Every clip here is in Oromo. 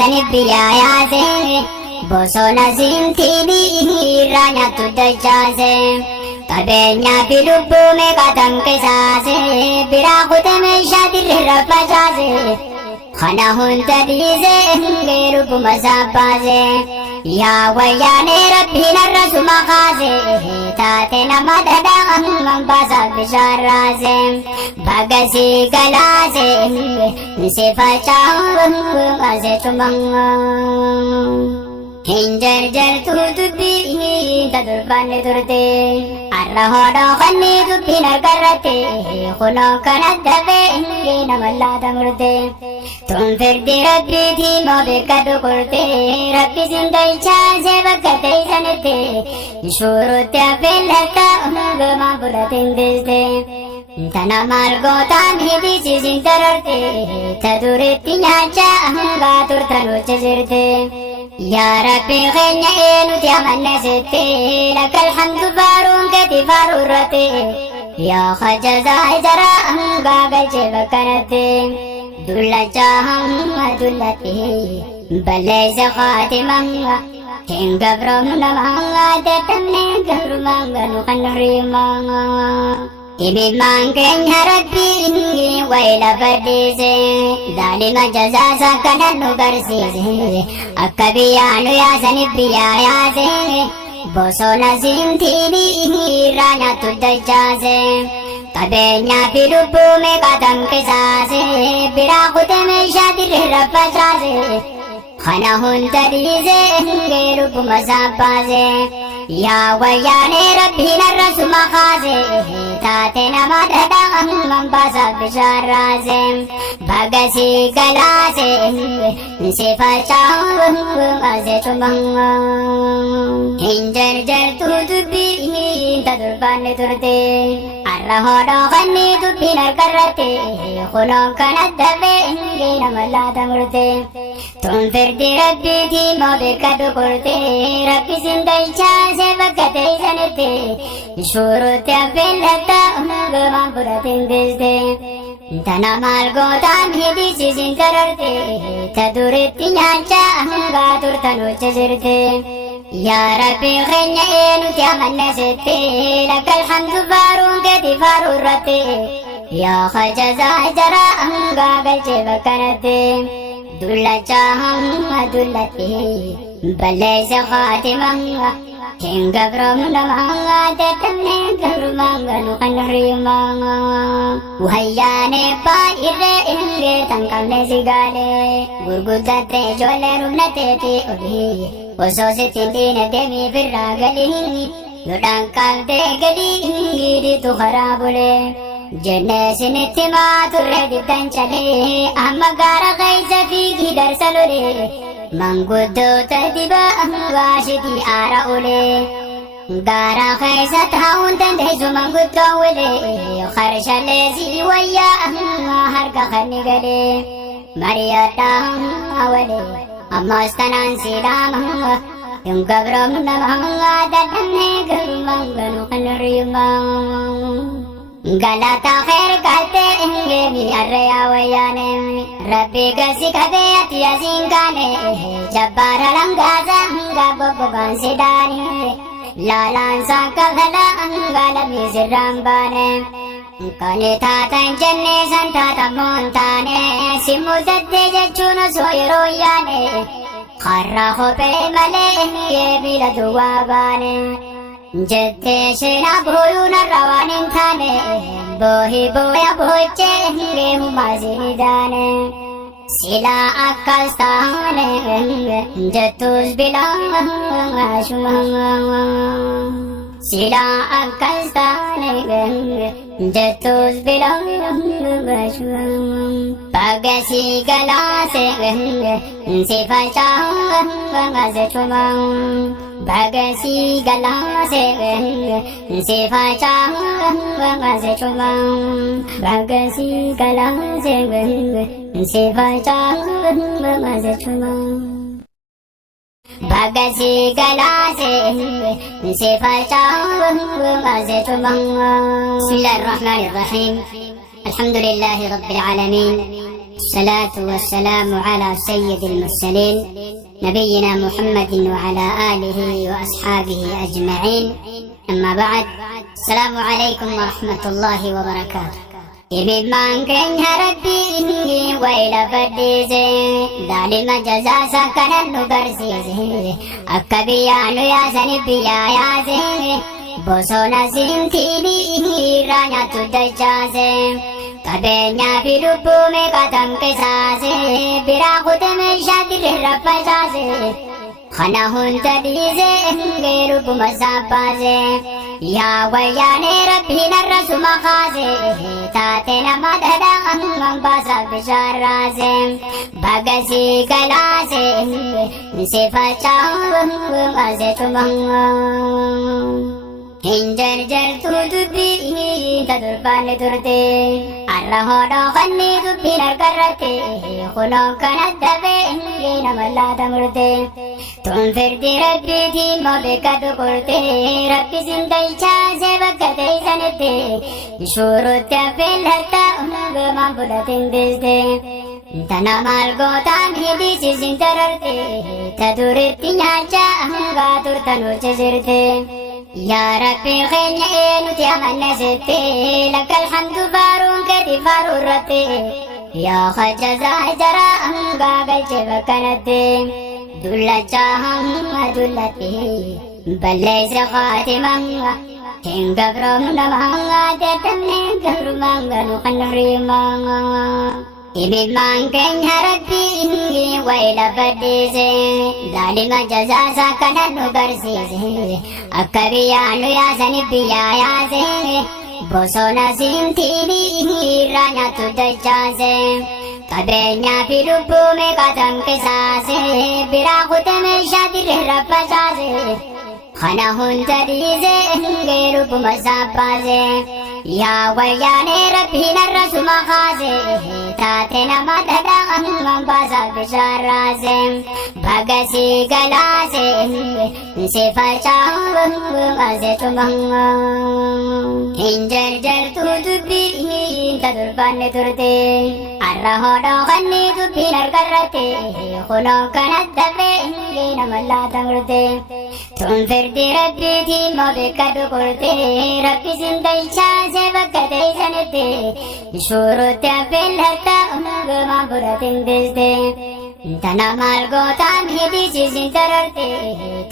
Zanibbiya yaase bosona zintiini ranya tuddachaase qabeenya fi lubbuu meeqatan qisaase biraa kutame shaatirri raffacaase kana hunda dhiise lubbuma saaphaase yaa wayyaanee rabbiin arrasuma kaase taate nama dhadhaan baasaaf bishaan raase baga sii galaase si facaaase tumaa hinjarjartu dubbii tadurbanne turte arra hodhoo kanni dubbiin argarratte kunoo kana dafee nama laata murte tun firdi rabbiitii moo beekadhu kurte rabbi sin galchaase bakka teeysanitte shuurutti affeellata gomaa fudhatin diste tana maal gootaan hidisiisin tararte ta duritti nyaacha hangaa turtan hojja jirte yaa rabbi keenya eenuti amanne sitte lakal hamdu faaruun kati faaruu irratti yaa khajazaa jara hangaa galchee bakkanatti dullachaa hamma dullatti balleessa khaatimanga hin gabroomnu nama dadhabne gabrumanga nu kan riimanga imimmaan keenya rabbiin wayla fadhiise zaalima jazaasa kanan nu garsiise akka biyyaanu yaasaniif biyyaa yaase bosona zintiini ranya tuddachaase qabeenyaa fi lubbuu meeqatan qisaase biraa kutame shaatirri raffacaase kana hunda dhiise lubbuma saaphaase yaa wayyaanee rabbiin arrasuma kaase taate nama dhadhaan baasaaf bishaan raase baga sii galaase si facaaase tumaa hinjarjartu dubbii tadurbanne turte arra hodhoo kanni dubbiin argarratte kunoo kana dafee nama laata murte tun firdi rabbiitii moo beekadhu kurte rabbi sin galchaase bakka teeysanitti shuurutti affeellata gomaa fudhatin diste tana maal gootaan hidisiisin tararte ta duritti nyaacha hangaa turtan hojja jirte yaa rabbi keenya eenuti amanne sitte lakal hamdu faaruun kati faaruu irratti yaa khajazaa jara hangaa galchee bakkanatti dullachaa hamma dullatti balleessa khaatimanga hin gabroomnu nama dadhabne gabrumanga nu kan riimanga wayyaanee baay'irree tan qabne sigaale gurguddatte ijoollee rumnateeti olii osoo sittiin diine deemii firraa galii yodhaan qabdee galii dhiitu karaa bulee jennee sinitti maa turre diddan calee amma gaara keeysa fiigii darsa lolee manguddoota dibaa waashitii aara olee gaara keeysa taa'uun dandeessu manguddoo wilee qarshalee sii wayyaa harka kanni galee mari'adhaa walee ammas tanaan siidhaama hin gabroomnu nama dadhabne gabrumanga nu kan riimanga galata khair galte mi arya wayane rabbi gasi kabe ati azingane jabbara langaza ngabo bansidani lalan sakala ngala mizrambane kane tatan jenne santata montane simudde jechuno soyro yane kharra hobe male ye bila duwabane jette shena boyuna rawanin thane bohi boya boche hemu mazidane sila akastane jettus bilang ashumanga sila akastane jettus bilang ashumanga pagasi galase si facanga se chumang bagasi galase si facanga se chumang bagasi galase si facanga se chumang bagasi galase si facanga se chumang Bismillahirrahmanirrahim Alhamdulillahi Rabbil Alamin الصلاة والسلام على سيد المرسلين نبينا محمد وعلى آله وأصحابه أجمعين. أما بعد، السلام عليكم ورحمة الله وبركاته. إبن مانكن ربي وإلى فديزي ظالم جزا سكن النبرسيزي أكبيان يا سنبيا يا زي بوسونا سنتيني رانيا تدجازي Kabenya fi lubbu me katam kesaase bira khud me shadir rafasaase khana hunta dize lubbu masapaase ya wayane rabbi narasuma khaase taate namadada ambasa bisharase bagasi galase sifacha ase tumang Hinjar jar tu dubbi tadur pane durte arrahodo khanni dubbi narkarate khuno kanadabe namalla tamurte tum firdi rabbi thi mabekadu kurte rabbi zindai cha se bakate sanete shurutya felata ungma bulatin deste tanamal gotan hidi zintararte tadurtinya cha anga turtanu chezirte يا ربي خلني نتيمنى ستي لك الحمد فارون كدي فارورتي يا خجزا جرا أنغا قلت بكنتي دولة جاهم دولتي بليس خاتما كن قبرم نمانغا تتمني قبرمانغا نخنريمانغا إبن مانكن ربي وإلى فديزي ظالم جزا سكن النبرسيزي أكبيان يا سنبيا يا زي بوسونا سنتيني رانيا تدجازي Kabenya fi lubbu me katam kesaase bira khud me shadir rafasaase khana hunta dize lubbu masapaase ya wayane rabbi narasuma khaase taate namadada ambasa bisharase bagasi galase sifacha ase tumang hinjar jar tu dubbi tadur pane durte arrahodo khanni dubbi narkarate khuno kanadabe namalla tamurte tum firdi rabbi thi mabekadu kurte rabbi zindai cha se bakate sanete shurutya felata ungma bulatin deste tanamal gotan hidi zintararte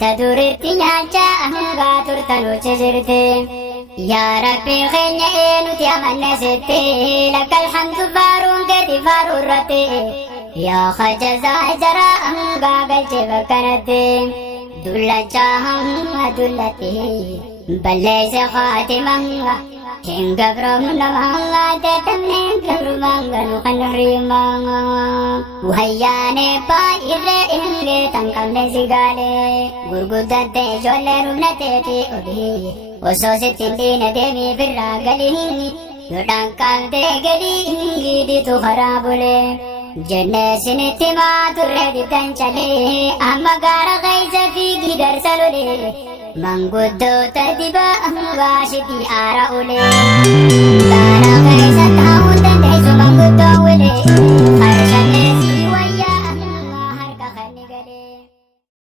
tadurtinya cha anga turtanu chezirte يا ربي خلني نتيمنى ستي لك الحمد فارون كدي فارورتي يا خجزا جرا أنغا قلت بكنتي دولة جاهم دولتي بليس خاتما كن قبرم نمانغا تتمني قبرمانغا نخنريمانغا وهياني بايري إنلي تنكم نزيغالي غرغدت جولي رونتي أبي وصوصت دين دمي بالراغلي يودان كالدي غلي دي تو خرابولي جنة سنتي ما تردي تنشلي أما غار غيز في غدر سلولي منغدو تدبا أمغاشتي آراولي غار غيز تاون تندهش منغدو ولي